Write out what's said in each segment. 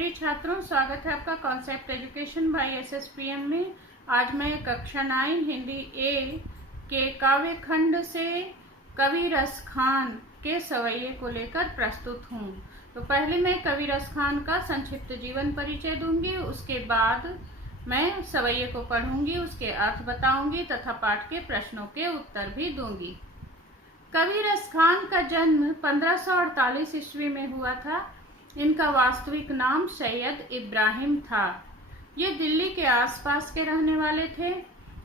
प्रिय छात्रों, स्वागत है आपका कॉन्सेप्ट एजुकेशन बाय एसएसपीएम में। आज मैं कक्षा 9 हिंदी ए के काव्य खंड से कवि रस खान के सवैये को लेकर प्रस्तुत हूँ। तो पहले मैं कवि रस खान का संक्षिप्त जीवन परिचय दूंगी, उसके बाद मैं सवैये को पढ़ूंगी, उसके अर्थ बताऊंगी तथा पाठ के प्रश्नों के उत्तर भी दूंगी। कवि रस खान का जन्म 1548 ईस्वी में हुआ था। इनका वास्तविक नाम सैयद इब्राहिम था। ये दिल्ली के आसपास के रहने वाले थे।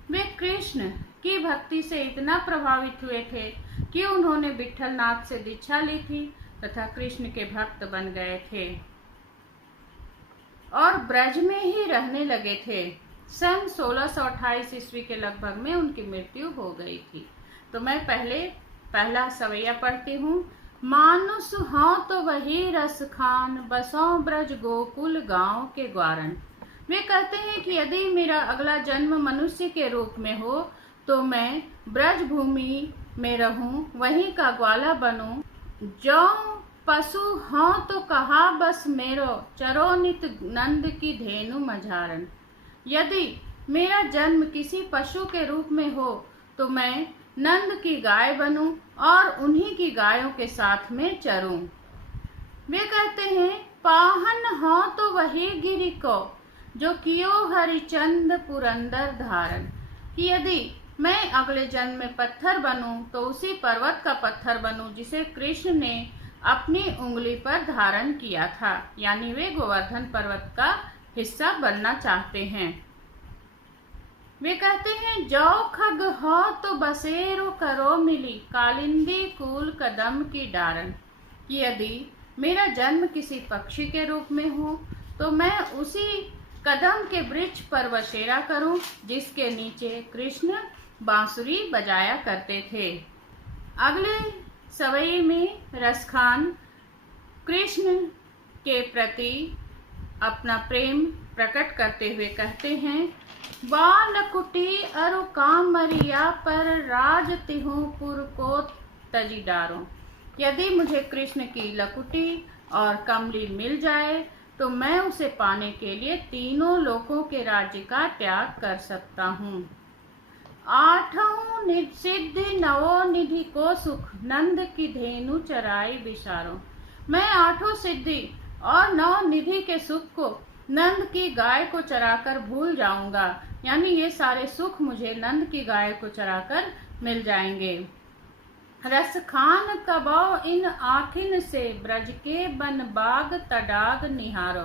वे कृष्ण की भक्ति से इतना प्रभावित हुए थे कि उन्होंने विट्ठल नाथ से दीक्षा ली थी तथा कृष्ण के भक्त बन गए थे और ब्रज में ही रहने लगे थे। सन 1628 ईस्वी के लगभग में उनकी मृत्यु हो गई थी। तो मैं पहला सवैया पढ़ती हूँ। मानुष हाँ तो वही रस खान, बसों ब्रज गोकुल गांव के ग्वारन। वे कहते हैं कि यदि मेरा अगला जन्म मनुष्य के रूप में हो तो मैं ब्रज भूमि में रहूं, वहीं का ग्वाला बनूं। जो पशु हाँ तो कहा बस मेरो, चरो नित नंद की धेनु मझारन। यदि मेरा जन्म किसी पशु के रूप में हो तो मैं नंद की गाय बनूं और उन्हीं की गायों के साथ में चरूं। वे कहते हैं पाहन हो तो वही गिरी को, जो कियो हरिचंद पुरंदर धारण। कि यदि मैं अगले जन्म में पत्थर बनूं तो उसी पर्वत का पत्थर बनूं जिसे कृष्ण ने अपनी उंगली पर धारण किया था, यानी वे गोवर्धन पर्वत का हिस्सा बनना चाहते हैं। वे कहते हैं जो खग हो तो बसेरो करो मिली, कालिंदी कूल कदम की डारन। कि यदि मेरा जन्म किसी पक्षी के रूप में हो तो मैं उसी कदम के वृक्ष पर बसेरा करूं जिसके नीचे कृष्ण बांसुरी बजाया करते थे। अगले सवैये में रसखान कृष्ण के प्रति अपना प्रेम प्रकट करते हुए कहते हैं बालकुटी अरु कामरिया पर राज तिहुपुर को तजी डारो। यदि मुझे कृष्ण की लकुटी और कमली मिल जाए तो मैं उसे पाने के लिए तीनों लोकों के राज्य का त्याग कर सकता हूँ। आठों सिद्धि नवो निधि को सुख, नंद की धेनु चराई बिसारो। मैं आठों सिद्धि और नौ निधि के सुख को नंद की गाय को चराकर भूल जाऊंगा, यानी ये सारे सुख मुझे नंद की गाय को चराकर मिल जाएंगे। रस खान कबो इन आखिन से, ब्रज के बन बाग तडाग निहारो।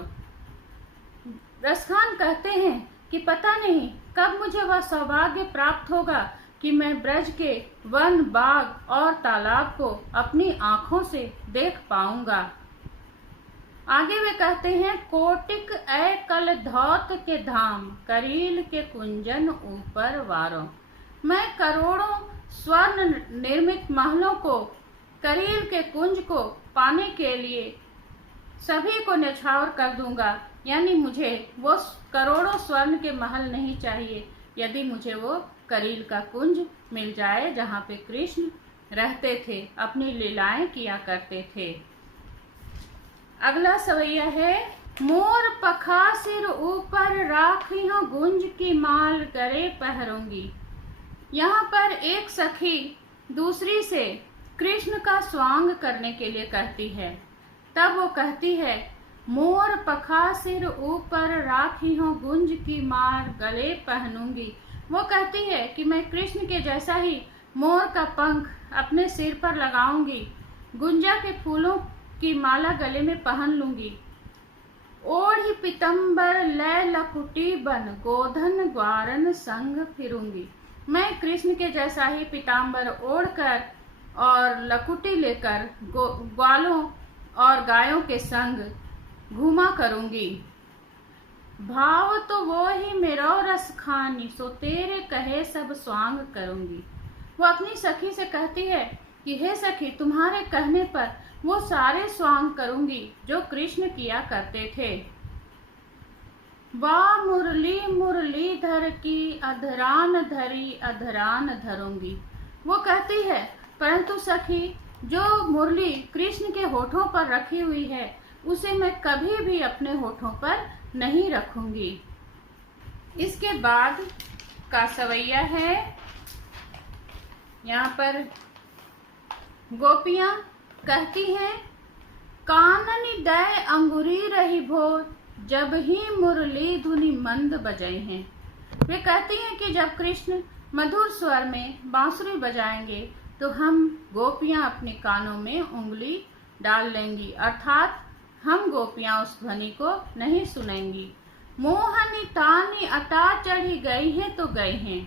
रसखान कहते हैं कि पता नहीं कब मुझे वह सौभाग्य प्राप्त होगा कि मैं ब्रज के वन, बाग और तालाब को अपनी आंखों से देख पाऊंगा। आगे वे कहते हैं कोटिक ऐ कल धौत के धाम, करील के कुंजन ऊपर वारो। मैं करोड़ों स्वर्ण निर्मित महलों को, करील के कुंज को पाने के लिए सभी को न्यौछावर कर दूंगा, यानी मुझे वो करोड़ों स्वर्ण के महल नहीं चाहिए यदि मुझे वो करील का कुंज मिल जाए जहाँ पे कृष्ण रहते थे, अपनी लीलाएं किया करते थे। अगला सवैया है मोर पखा सिर ऊपर राखी हो, गुंज की माल करे पहरूंगी। यहाँ पर एक सखी दूसरी से कृष्ण का स्वांग करने के लिए कहती है। तब वो कहती है मोर पखा सिर ऊपर राखी हो, गुंज की माल गले पहनूंगी। वो कहती है कि मैं कृष्ण के जैसा ही मोर का पंख अपने सिर पर लगाऊंगी, गुंजा के फूलों की माला गले में पहन लूंगी। ओढ़ी पितंबर लय लकुटी बन, गोधन ग्वारन संग फिरूंगी। मैं कृष्ण के जैसा ही पितांबर ओढ़कर और लकुटी लेकर ग्वालों और गायों के संग घूमा करूंगी। भाव तो वो ही मेरो रस खानी, सो तेरे कहे सब स्वांग करूंगी। वो अपनी सखी से कहती है कि हे सखी, तुम्हारे कहने पर वो सारे स्वांग करूंगी जो कृष्ण किया करते थे। वाह मुरली मुरलीधर की, अधरान धरी अधरान धरूंगी। वो कहती है परंतु सखी, जो मुरली कृष्ण के होठों पर रखी हुई है उसे मैं कभी भी अपने होठों पर नहीं रखूंगी। इसके बाद का सवैया है, यहाँ पर गोपियां कहती हैं, काननी दय अंगुरी रही भोर, जब ही मुरली धुनी मंद बजाई हैं। वे कहती हैं कि जब कृष्ण मधुर स्वर में बांसुरी बजाएंगे तो हम गोपियां अपने कानों में उंगली डाल लेंगी, अर्थात हम गोपियां उस ध्वनि को नहीं सुनेंगी। मोहनी तानी अटा चढ़ी गई हैं तो गई हैं।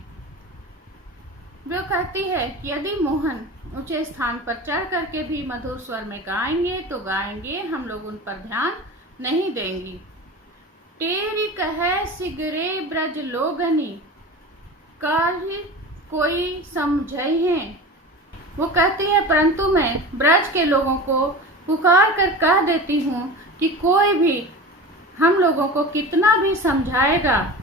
वो कहती है कि यदि मोहन ऊंचे स्थान पर चढ़ करके भी मधुर स्वर में गाएंगे तो गाएंगे, हम लोग उन पर ध्यान नहीं देंगी। तेरी कहे सिगरे ब्रज लोगनी, काल कोई समझे हैं। वो कहती है, परंतु मैं ब्रज के लोगों को पुकार कर कह देती हूँ कि कोई भी हम लोगों को कितना भी समझाएगा,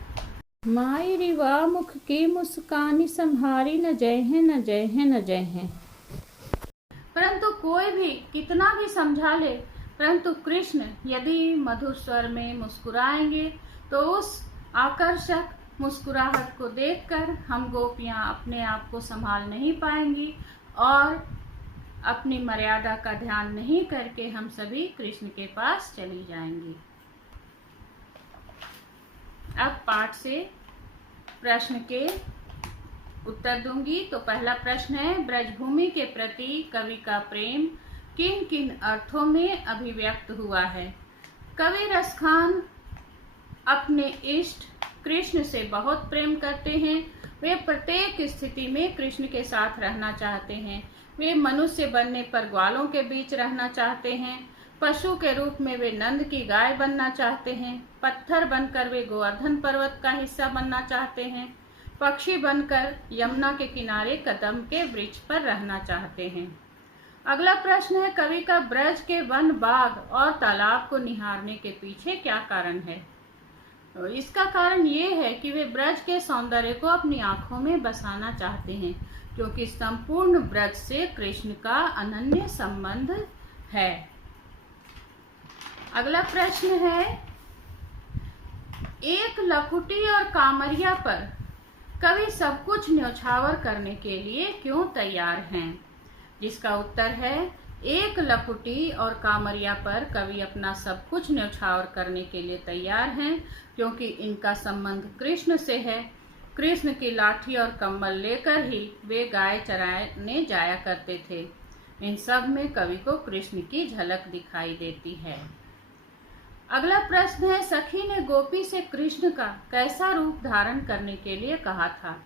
माई रिवा मुख की मुस्कानी संहारी, न जय है न जय है न जय है। परंतु कोई भी कितना भी समझा ले, परंतु कृष्ण यदि मधुर स्वर में मुस्कुराएंगे तो उस आकर्षक मुस्कुराहट को देखकर हम गोपियां अपने आप को संभाल नहीं पाएंगी और अपनी मर्यादा का ध्यान नहीं करके हम सभी कृष्ण के पास चली जाएंगी। अब पाठ से प्रश्न के उत्तर दूंगी। तो पहला प्रश्न है, ब्रजभूमि के प्रति कवि का प्रेम किन किन अर्थों में अभिव्यक्त हुआ है? कवि रसखान अपने इष्ट कृष्ण से बहुत प्रेम करते हैं। वे प्रत्येक स्थिति में कृष्ण के साथ रहना चाहते हैं। वे मनुष्य बनने पर ग्वालों के बीच रहना चाहते हैं। पशु के रूप में वे नंद की गाय बनना चाहते हैं। पत्थर बनकर वे गोवर्धन पर्वत का हिस्सा बनना चाहते हैं। पक्षी बनकर यमुना के किनारे कदम के वृक्ष पर रहना चाहते हैं। अगला प्रश्न है, कवि का ब्रज के वन, बाग और तालाब को निहारने के पीछे क्या कारण है? तो इसका कारण ये है कि वे ब्रज के सौंदर्य को अपनी आंखों में बसाना चाहते हैं, क्योंकि संपूर्ण ब्रज से कृष्ण का अनन्य संबंध है। अगला प्रश्न है, एक लकुटी और कामरिया पर कवि सब कुछ न्यौछावर करने के लिए क्यों तैयार हैं? जिसका उत्तर है, एक लकुटी और कामरिया पर कवि अपना सब कुछ न्यौछावर करने के लिए तैयार हैं, क्योंकि इनका संबंध कृष्ण से है। कृष्ण की लाठी और कम्बल लेकर ही वे गाय चराने जाया करते थे। इन सब में कवि को कृष्ण की झलक दिखाई देती है। अगला प्रश्न है, सखी ने गोपी से कृष्ण का कैसा रूप धारण करने के लिए कहा था?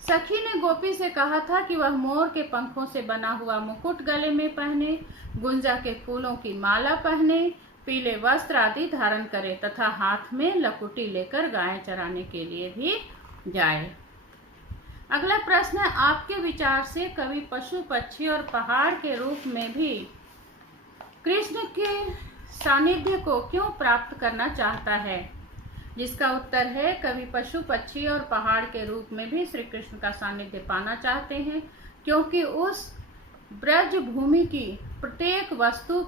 सखी ने गोपी से कहा था कि वह मोर के पंखों से बना हुआ मुकुट गले में पहने, गुंजा के फूलों की माला पहने, पीले वस्त्र आदि धारण करे तथा हाथ में लकुटी लेकर गाय चराने के लिए भी जाए। अगला प्रश्न है, आपके विचार से कवि पशु, पक्षी और पहाड़ के रूप में भी कृष्ण के सानिध्य को क्यों प्राप्त करना चाहता है? जिसका उत्तर है, कवि पशु, पक्षी और पहाड़ के रूप में भी श्री कृष्ण का सानिध्य पाना चाहते हैं, क्योंकि उस ब्रज भूमि की प्रत्येक वस्तु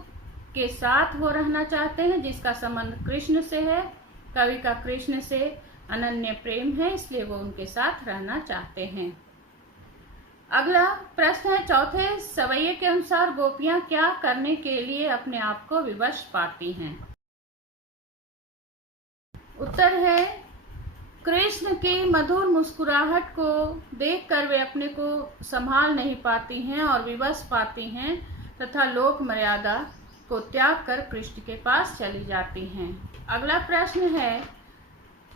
के साथ वो रहना चाहते हैं जिसका संबंध कृष्ण से है। कवि का कृष्ण से अनन्य प्रेम है, इसलिए वो उनके साथ रहना चाहते हैं। अगला प्रश्न है, चौथे सवैये के अनुसार गोपियां क्या करने के लिए अपने आप को विवश पाती हैं? उत्तर है, कृष्ण की मधुर मुस्कुराहट को देखकर वे अपने को संभाल नहीं पाती हैं और विवश पाती हैं तथा लोक मर्यादा को त्याग कर कृष्ण के पास चली जाती हैं। अगला प्रश्न है,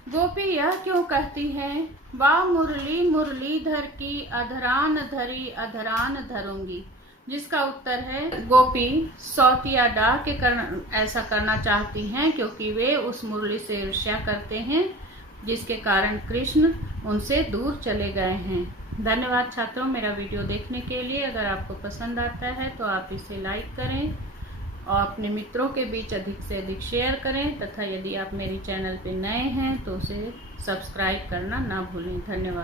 गोपी यह क्यों कहती हैं, वाह मुरली मुरलीधर की अधरान धरी अधरान धरूंगी? जिसका उत्तर है, गोपी सौतिया डाह के ऐसा करना चाहती हैं, क्योंकि वे उस मुरली से ईर्ष्या करते हैं जिसके कारण कृष्ण उनसे दूर चले गए हैं। धन्यवाद छात्रों, मेरा वीडियो देखने के लिए। अगर आपको पसंद आता है तो आप इसे लाइक करें और अपने मित्रों के बीच अधिक से अधिक शेयर करें तथा यदि आप मेरे चैनल पर नए हैं तो उसे सब्सक्राइब करना ना भूलें। धन्यवाद।